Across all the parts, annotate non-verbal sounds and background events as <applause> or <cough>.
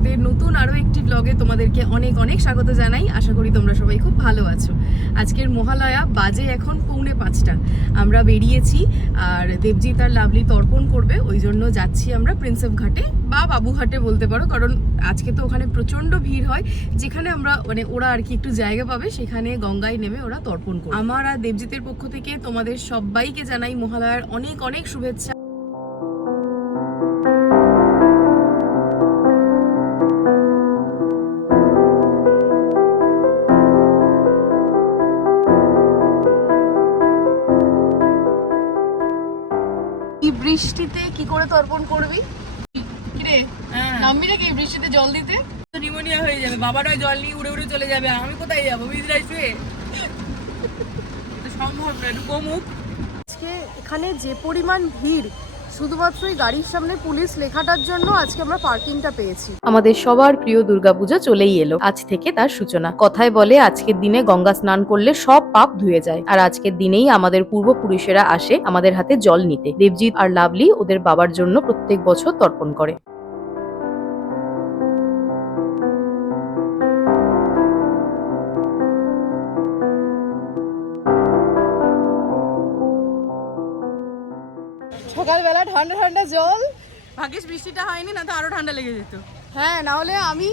মুহূর্তে নতুন আরও একটি ব্লগে তোমাদেরকে অনেক অনেক স্বাগত জানাই। আশা করি তোমরা সবাই খুব ভালো আছো। আজকের মহালয়া বাজে এখন পৌনে পাঁচটা। আমরা বেরিয়েছি আর দেবজিৎ আর লাভলি তর্পণ করবে, ওই জন্য যাচ্ছি আমরা প্রিন্সেপ ঘাটে বা বাবুঘাটে বলতে পারো, কারণ আজকে তো ওখানে প্রচণ্ড ভিড় হয়, যেখানে আমরা মানে ওরা আর কি একটু জায়গা পাবে, সেখানে গঙ্গায় নেমে ওরা তর্পণ করবে। আমার আর দেবজিতের পক্ষ থেকে তোমাদের সবাইকে জানাই মহালয়ার অনেক অনেক শুভেচ্ছা। বৃষ্টিতে কি করে তর্পণ করবি? কিরে? নামবি নাকি বৃষ্টিতে জল দিতে? নিউমোনিয়া হয়ে যাবে। বাবারা জল নিয়ে উড়ে উড়ে চলে যাবে। আমি কোথায় যাব? বিজরাই শুয়ে সম্ভব না একটু কমুক। আজকে এখানে যে পরিমাণ ভিড় শুধুমাত্র গাড়ির সামনে পুলিশ লেখাটার জন্য আজকে আমরা পার্কিংটা পেয়েছি। আমাদের সবার প্রিয় দুর্গাপূজা চলেই এলো। আজ থেকে তার সূচনা। কথায় বলে, আজকের দিনে গঙ্গা স্নান করলে সব পাপ ধুয়ে যায়। আর আজকের দিনেই আমাদের পূর্বপুরুষেরা আসে আমাদের হাতে জল নিতে। দেবজিৎ আর লাভলি ওদের বাবার জন্য প্রত্যেক বছর তর্পণ করে। সকালবেলা ঠান্ডা ঠান্ডা জল। ভাগ্যিস বৃষ্টিটা হয়নি না তো আরও ঠান্ডা লেগে যেত। হ্যাঁ না হলে আমি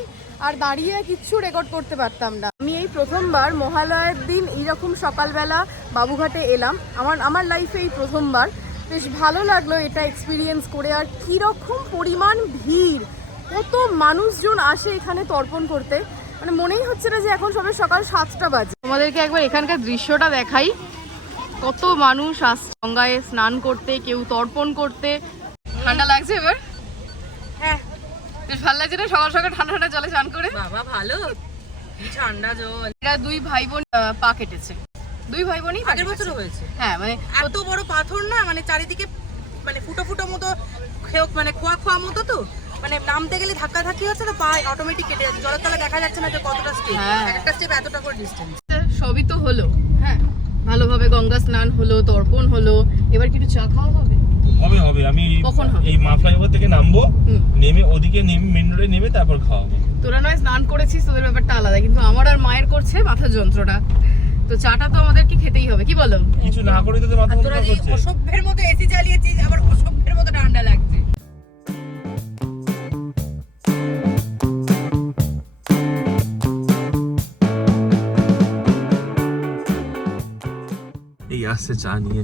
আর দাঁড়িয়ে কিচ্ছু রেকর্ড করতে পারতাম না। আমি এই প্রথমবার মহালয়ের দিন এইরকম সকালবেলা বাবুঘাটে এলাম। আমার আমার লাইফে এই প্রথমবার। বেশ ভালো লাগল এটা এক্সপিরিয়েন্স করে। আর কীরকম পরিমাণ ভিড়! কত মানুষজন আসে এখানে তর্পণ করতে। মানে মনেই হচ্ছে না যে এখন সবে সকাল সাতটা বাজে। তোমাদেরকে একবার এখানকার দৃশ্যটা দেখাই। কত মানুষ আসছে গঙ্গায় স্নান করতে কেউ তর্পণ করতে। ঠান্ডা লাগছে এবার? হ্যাঁ। বেশ ভালো লাগছে না? সকাল সকাল ঠান্ডা ঠান্ডা জলে স্নান করে? বাবা ভালো। ঠান্ডা জল। এরা দুই ভাই বোন পা কেটেছে। দুই ভাই বোনই আগের। বছরও হয়েছে। হ্যাঁ মানে এত বড় পাথর না মানে চারিদিকে মানে ফুটো ফুটো মতো মানে খোয়া খোয়া মতো তো। মানে নামতে গেলে ধাক্কা ধাক্কি হচ্ছে তো পা অটোমেটিক কেটে যাচ্ছে। জলের তলা দেখা যাচ্ছে না যে কতটা স্টেপ হ্যাঁ। একটা স্টেপ এতটা করে ডিস্টেন্স সবই তো হলো। হ্যাঁ। ভালোভাবে গঙ্গা স্নান হলো তর্পণ হলো এবার কি একটু চা খাওয়া হবে? হবে হবে। আমি এই মা ফ্লাইওভার থেকে নামবো নেমে ওদিকে নেমে মেন রোডে নেমে তারপর খাওয়াবো তোরা নয় স্নান করেছিস তোদের ব্যাপারটা আলাদা। কিন্তু আমার আর মায়ের করছে মাথার যন্ত্রণা। তো চাটা তো আমাদেরকে খেতেই হবে কি বলো? কিছু না করে তোদের মাথা আর মুন্ডু তোরা যে করছে। অসভ্যের মতো এসি চালিয়েছিস আবার অসভ্যের মতো ঠান্ডা লাগছে। আসছে চা নিয়ে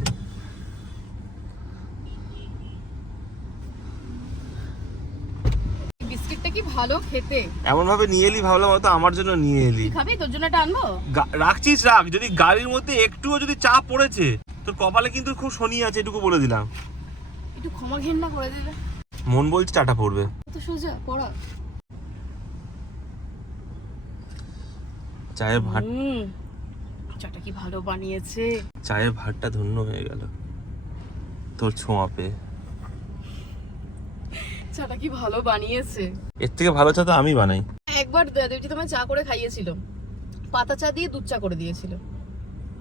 বিস্কিটটা কি ভালো খেতে? এমন ভাবে নিয়ে এলি ভাবলাম হয়তো আমার জন্য নিয়ে এলি। খাবি? তোর জন্য এটা আনব? রাখছিস রাখ। যদি গাড়ির মধ্যে একটুও যদি চা পড়েছে তোর কপালে কিন্তু খুব শনি আছে এটুকু বলে দিলাম। একটু ক্ষমা ঘেন্না করে দেবে। মন বলছে চাটা পড়বে। তো সোজা পড়া। চায়ের ভাত চাটা কি ভালো বানিয়েছে? চায়ের ভাতটা ধন্য হয়ে গেল। তোর ছোঁয়া পেয়ে। চাটা কি ভালো বানিয়েছে? এর থেকে ভালো চা তো আমি বানাই। একবার দেবজি তোমায় চা করে খাইয়েছিল। পাতা চা দিয়ে দুধ চা করে দিয়েছিল।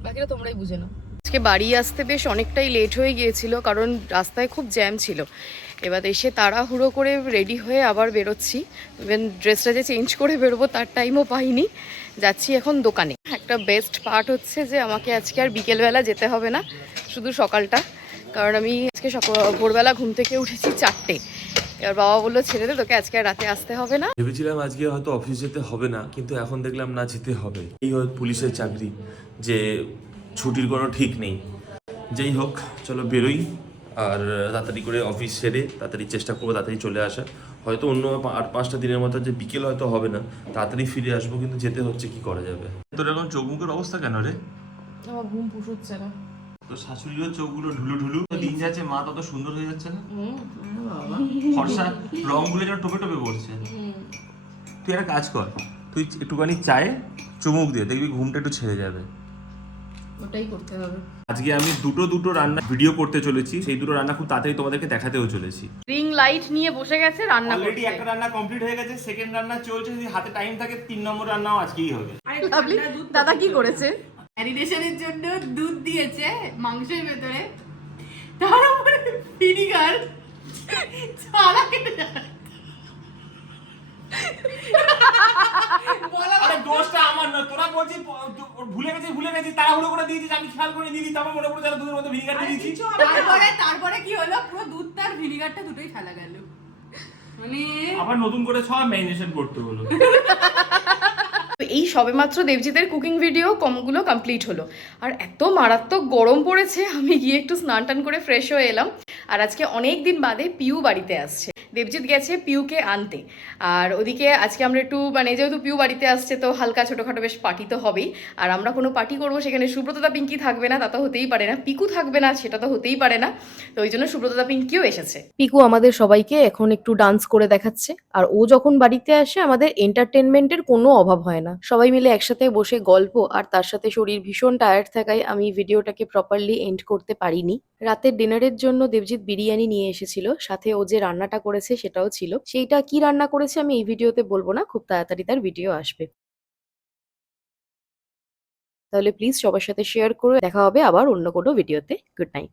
বাকিটা তোমরাই বুঝে নাও। আজকে বাড়ি আসতে বেশ অনেকটাই লেট হয়ে গিয়েছিল কারণ রাস্তায় খুব জ্যাম ছিল। এবার এসে তাড়াহুড়ো করে রেডি হয়ে আবার বেরোচ্ছি। ইভেন ড্রেসটা যে চেঞ্জ করে বেরোবো তার টাইমও পাইনি। যাচ্ছি এখন দোকানে। একটা বেস্ট পার্ট হচ্ছে যে আমাকে আজকে আর বিকেলবেলা যেতে হবে না, শুধু সকালটা। কারণ আমি আজকে সকাল, ভোরবেলা ঘুম থেকে উঠেছি চারটে। এবার বাবা বলল, ছেড়ে দে, তোকে আজকে রাতে আসতে হবে না। ভেবেছিলাম আজকে হয়তো অফিস যেতে হবে না, কিন্তু এখন দেখলাম না, যেতে হবে। এই হয় পুলিশের চাকরি, যে ছুটির কোনো ঠিক নেই। যাই হোক, চলো বেরোই। আর তাড়াতাড়ি করে অফিস সেরে তাড়াতাড়ি চেষ্টা করব তাড়াতাড়ি চলে আসা হয়তো অন্য আট পাঁচটা দিনের মতো যে বিকেল হয়তো হবে না তাড়াতাড়ি ফিরে আসব কিন্তু যেতে হচ্ছে কি করা যাবে? তোর এখন চোখ মুখের অবস্থা কেন রে? আমার ঘুম পুষোচ্ছে না। শাশুড়িরও চোখগুলো ঢুলু ঢুলু দিন যাচ্ছে মা তত সুন্দর হয়ে যাচ্ছে না? ফর্সা রংগুলো যেন টোপে টোপে পড়ছে। তুই একটা কাজ কর তুই একটুখানি চায়ে চুমুক দিয়ে দেখবি ঘুমটা একটু ছেড়ে যাবে। ওটাই করতে হবে। আজকে আমি দুটো দুটো রান্না ভিডিও করতে চলেছি। সেই দুটো রান্না খুব তাড়াতাড়ি তোমাদেরকে দেখাতেও চলেছি। রিং লাইট নিয়ে বসে গেছে রান্না অলরেডি একটা রান্না কমপ্লিট হয়ে গেছে সেকেন্ড রান্না চলছে যদি হাতে টাইম থাকে তিন নম্বর রান্নাও আজকেই হবে। লাভলি দাদা কি করেছে? ম্যারিনেশনের জন্য দুধ দিয়েছে মাংসের ভেতরে। তার উপরে ভিনিগার ছাড়া কেটে যাচ্ছে আরে দোষটা আমার না তোরা বলছিস প- তো- ভুলে গেছি ভুলে গেছি তাড়াহুড়ো করে দিয়ে দিয়েছি আমি খেয়াল করে দিয়ে দিই তারপর মনে পড়ে যারা দুধের মধ্যে ভিনিগার দিয়ে দিয়েছি। তারপরে তারপরে কি হলো? পুরো দুধটা আর ভিনিগারটা দুটোই ফেলা গেল। মানে আবার নতুন করে সব ম্যারিনেশন করতে হলো। <laughs> এই সবেমাত্র দেবজিতের কুকিং ভিডিও কমগুলো কমপ্লিট হলো। আর এত মারাত্মক গরম পড়েছে, আমি গিয়ে একটু স্নান টান করে ফ্রেশ হয়ে এলাম। আর আজকে অনেক দিন বাদে পিউ বাড়িতে আসছে। দেবজিৎ গেছে পিউকে আনতে। আর ওদিকে আজকে আমরা একটু মানে যেহেতু পিউ বাড়িতে আসছে, তো হালকা ছোটোখাটো বেশ পার্টি তো হবেই। আর আমরা কোনো পার্টি করব, সেখানে সুব্রতদা পিঙ্কি থাকবে না, তা তো হতেই পারে না। পিকু থাকবে না, সেটা তো হতেই পারে না। তো ওই জন্য সুব্রতদা পিঙ্কিও এসেছে। পিকু আমাদের সবাইকে এখন একটু ডান্স করে দেখাচ্ছে। আর ও যখন বাড়িতে আসে, আমাদের এন্টারটেনমেন্টের কোনো অভাব হয় না। সবাই মিলে একসাথে বসে গল্প আর তার সাথে শরীর ভীষণ টায়ার্ড থাকায় আমি ভিডিওটাকে প্রপারলি এন্ড করতে পারিনি। রাতের ডিনারের জন্য দেবজিৎ বিরিয়ানি নিয়ে এসেছিল, সাথে ও যে রান্নাটা করেছে সেটাও ছিল। সেইটা কি রান্না করেছে আমি এই ভিডিওতে বলব না, খুব তাড়াতাড়ি তার ভিডিও আসবে। তাহলে প্লিজ সবার সাথে শেয়ার করে দেখা হবে আবার অন্য কোনো ভিডিওতে গুড নাইট